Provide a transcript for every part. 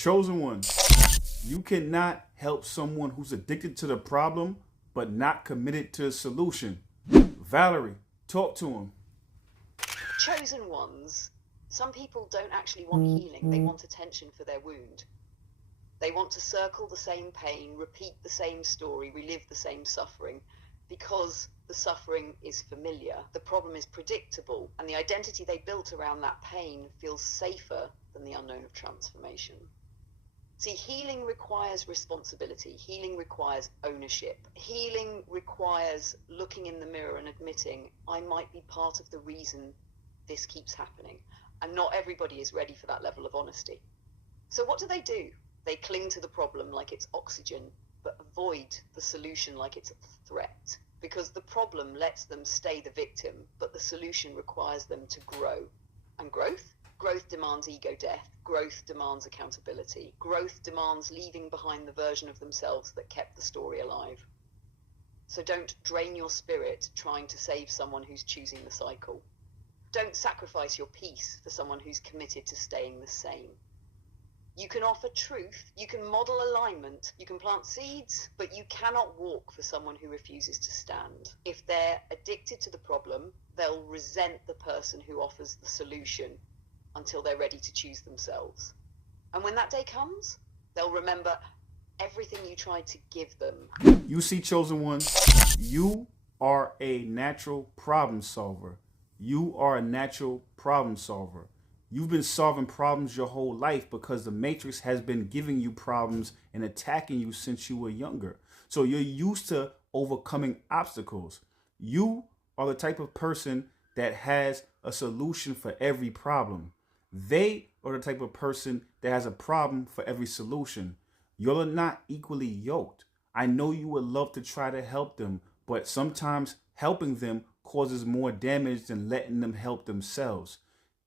Chosen one, you cannot help someone who's addicted to the problem but not committed to a solution. Valerie, talk to him. Chosen ones, some people don't actually want healing, they want attention for their wound. They want to circle the same pain, repeat the same story, relive the same suffering, because the suffering is familiar, the problem is predictable, and the identity they built around that pain feels safer than the unknown of transformation. See, healing requires responsibility. Healing requires ownership. Healing requires looking in the mirror and admitting, I might be part of the reason this keeps happening. And not everybody is ready for that level of honesty. So what do? They cling to the problem like it's oxygen, but avoid the solution like it's a threat. Because the problem lets them stay the victim, but the solution requires them to grow. And growth? Growth demands ego death. Growth demands accountability. Growth demands leaving behind the version of themselves that kept the story alive. So don't drain your spirit trying to save someone who's choosing the cycle. Don't sacrifice your peace for someone who's committed to staying the same. You can offer truth, you can model alignment, you can plant seeds, but you cannot walk for someone who refuses to stand. If they're addicted to the problem, they'll resent the person who offers the solution until they're ready to choose themselves. And when that day comes, they'll remember everything you tried to give them. You see, chosen one, you are a natural problem solver. You are a natural problem solver. You've been solving problems your whole life because the Matrix has been giving you problems and attacking you since you were younger. So you're used to overcoming obstacles. You are the type of person that has a solution for every problem. They are the type of person that has a problem for every solution. You're not equally yoked. I know you would love to try to help them, but sometimes helping them causes more damage than letting them help themselves.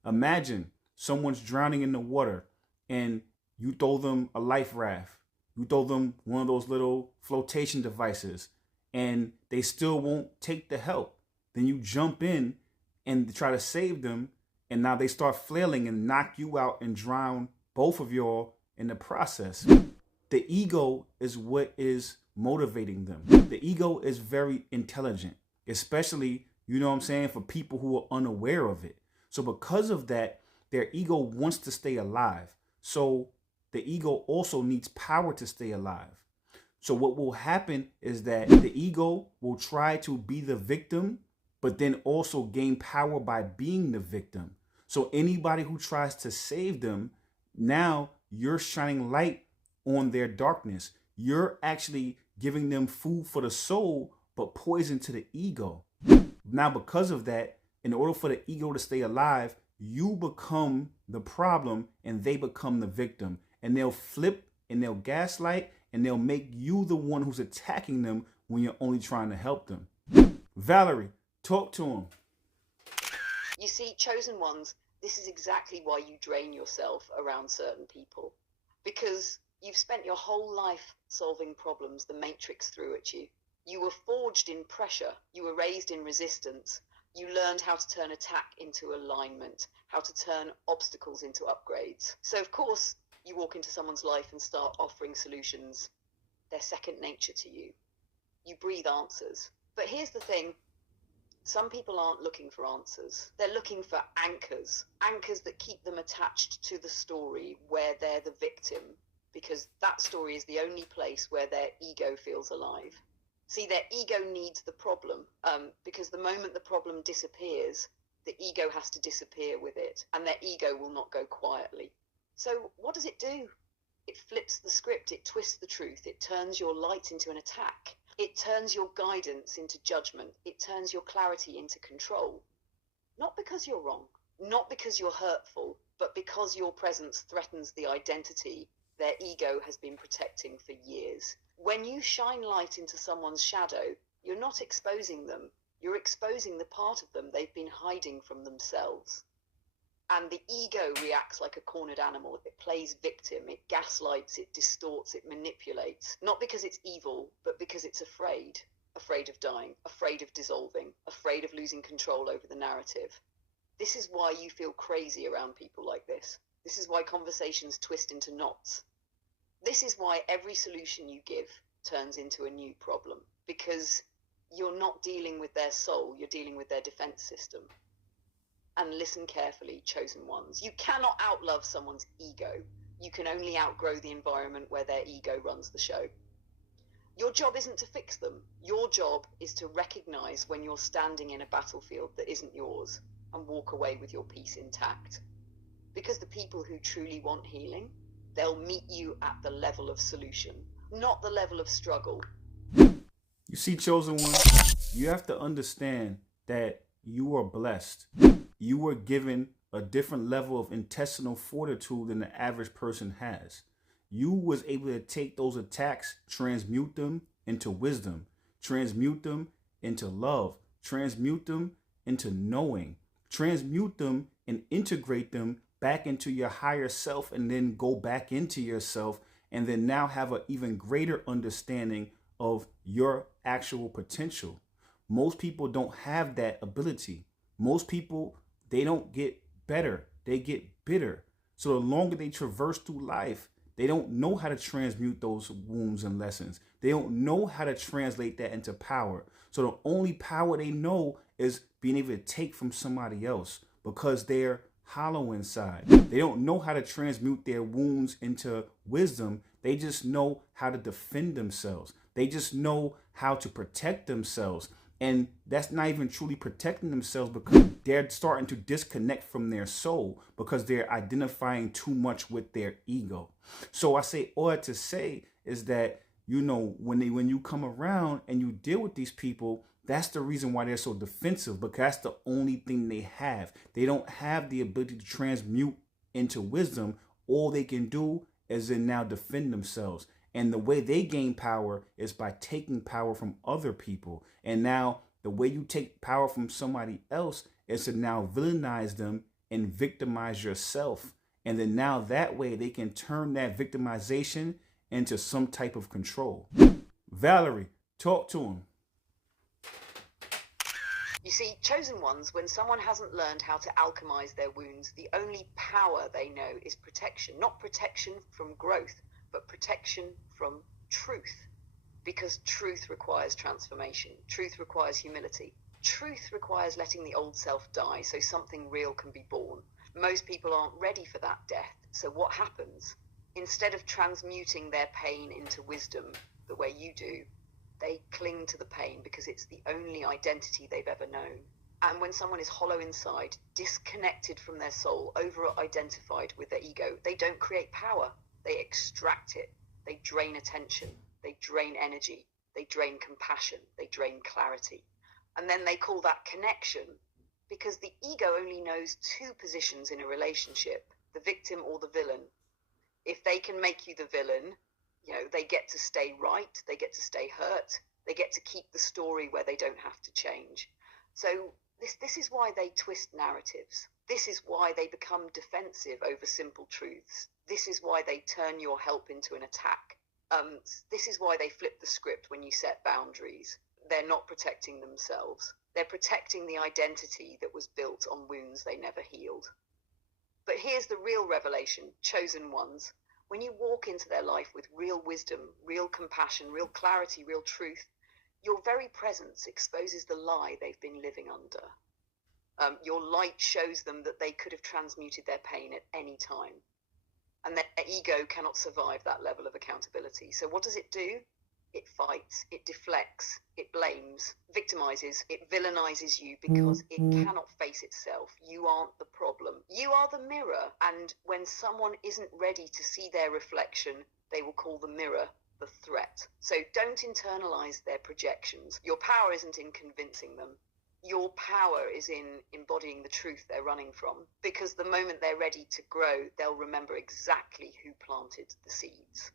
Imagine someone's drowning in the water and you throw them a life raft. You throw them one of those little flotation devices and they still won't take the help. Then you jump in and try to save them, and now they start flailing and knock you out and drown both of y'all in the process. The ego is what is motivating them. The ego is very intelligent, especially, you know what I'm saying, for people who are unaware of it. So because of that, their ego wants to stay alive. So the ego also needs power to stay alive. So what will happen is that the ego will try to be the victim, but then also gain power by being the victim. So anybody who tries to save them, now you're shining light on their darkness. You're actually giving them food for the soul, but poison to the ego. Now, because of that, in order for the ego to stay alive, you become the problem and they become the victim. And they'll flip and they'll gaslight and they'll make you the one who's attacking them when you're only trying to help them. Valerie, talk to him. You see, chosen ones, this is exactly why you drain yourself around certain people. Because you've spent your whole life solving problems the Matrix threw at you. You were forged in pressure. You were raised in resistance. You learned how to turn attack into alignment, how to turn obstacles into upgrades. So, of course, you walk into someone's life and start offering solutions. They're second nature to you. You breathe answers. But here's the thing. Some people aren't looking for answers. They're looking for anchors. Anchors that keep them attached to the story where they're the victim. Because that story is the only place where their ego feels alive. See, their ego needs the problem, because the moment the problem disappears, the ego has to disappear with it, and their ego will not go quietly. So what does it do? It flips the script, it twists the truth, it turns your light into an attack, it turns your guidance into judgment, it turns your clarity into control. Not because you're wrong, not because you're hurtful, but because your presence threatens the identity their ego has been protecting for years. When you shine light into someone's shadow, you're not exposing them. You're exposing the part of them they've been hiding from themselves. And the ego reacts like a cornered animal. It plays victim, it gaslights, it distorts, it manipulates. Not because it's evil, but because it's afraid. Afraid of dying, afraid of dissolving, afraid of losing control over the narrative. This is why you feel crazy around people like this. This is why conversations twist into knots. This is why every solution you give turns into a new problem, because you're not dealing with their soul, you're dealing with their defense system. And listen carefully, chosen ones. You cannot outlove someone's ego. You can only outgrow the environment where their ego runs the show. Your job isn't to fix them. Your job is to recognize when you're standing in a battlefield that isn't yours and walk away with your peace intact. Because the people who truly want healing, they'll meet you at the level of solution, not the level of struggle. You see, chosen one, you have to understand that you are blessed. You were given a different level of intestinal fortitude than the average person has. You was able to take those attacks, transmute them into wisdom, transmute them into love, transmute them into knowing, transmute them and integrate them back into your higher self, and then go back into yourself, and then now have an even greater understanding of your actual potential. Most people don't have that ability. Most people, they don't get better, they get bitter. So the longer they traverse through life, they don't know how to transmute those wounds and lessons. They don't know how to translate that into power. So the only power they know is being able to take from somebody else, because they're hollow inside. They don't know how to transmute their wounds into wisdom. They just know how to defend themselves. They just know how to protect themselves. And that's not even truly protecting themselves, because they're starting to disconnect from their soul, because they're identifying too much with their ego. So I say all that to say is that, when you come around and you deal with these people, that's the reason why they're so defensive, because that's the only thing they have. They don't have the ability to transmute into wisdom. All they can do is then now defend themselves. And the way they gain power is by taking power from other people. And now the way you take power from somebody else is to now villainize them and victimize yourself. And then now that way they can turn that victimization into some type of control. Valerie, talk to him. You see, chosen ones, when someone hasn't learned how to alchemize their wounds, the only power they know is protection. Not protection from growth, but protection from truth. Because truth requires transformation. Truth requires humility. Truth requires letting the old self die so something real can be born. Most people aren't ready for that death. So what happens? Instead of transmuting their pain into wisdom the way you do, they cling to the pain because it's the only identity they've ever known. And when someone is hollow inside, disconnected from their soul, over-identified with their ego, they don't create power. They extract it. They drain attention. They drain energy. They drain compassion. They drain clarity. And then they call that connection, because the ego only knows two positions in a relationship, the victim or the villain. If they can make you the villain, they get to stay right, they get to stay hurt, they get to keep the story where they don't have to change. So this is why they twist narratives. This is why they become defensive over simple truths. This is why they turn your help into an attack. This is why they flip the script when you set boundaries. They're not protecting themselves. They're protecting the identity that was built on wounds they never healed. But here's the real revelation, chosen ones. When you walk into their life with real wisdom, real compassion, real clarity, real truth, your very presence exposes the lie they've been living under. Your light shows them that they could have transmuted their pain at any time. And their ego cannot survive that level of accountability. So what does it do? It fights, it deflects, it blames, victimizes, it villainizes you because it cannot face itself. You aren't the problem. You are the mirror. And when someone isn't ready to see their reflection, they will call the mirror the threat. So don't internalize their projections. Your power isn't in convincing them. Your power is in embodying the truth they're running from. Because the moment they're ready to grow, they'll remember exactly who planted the seeds.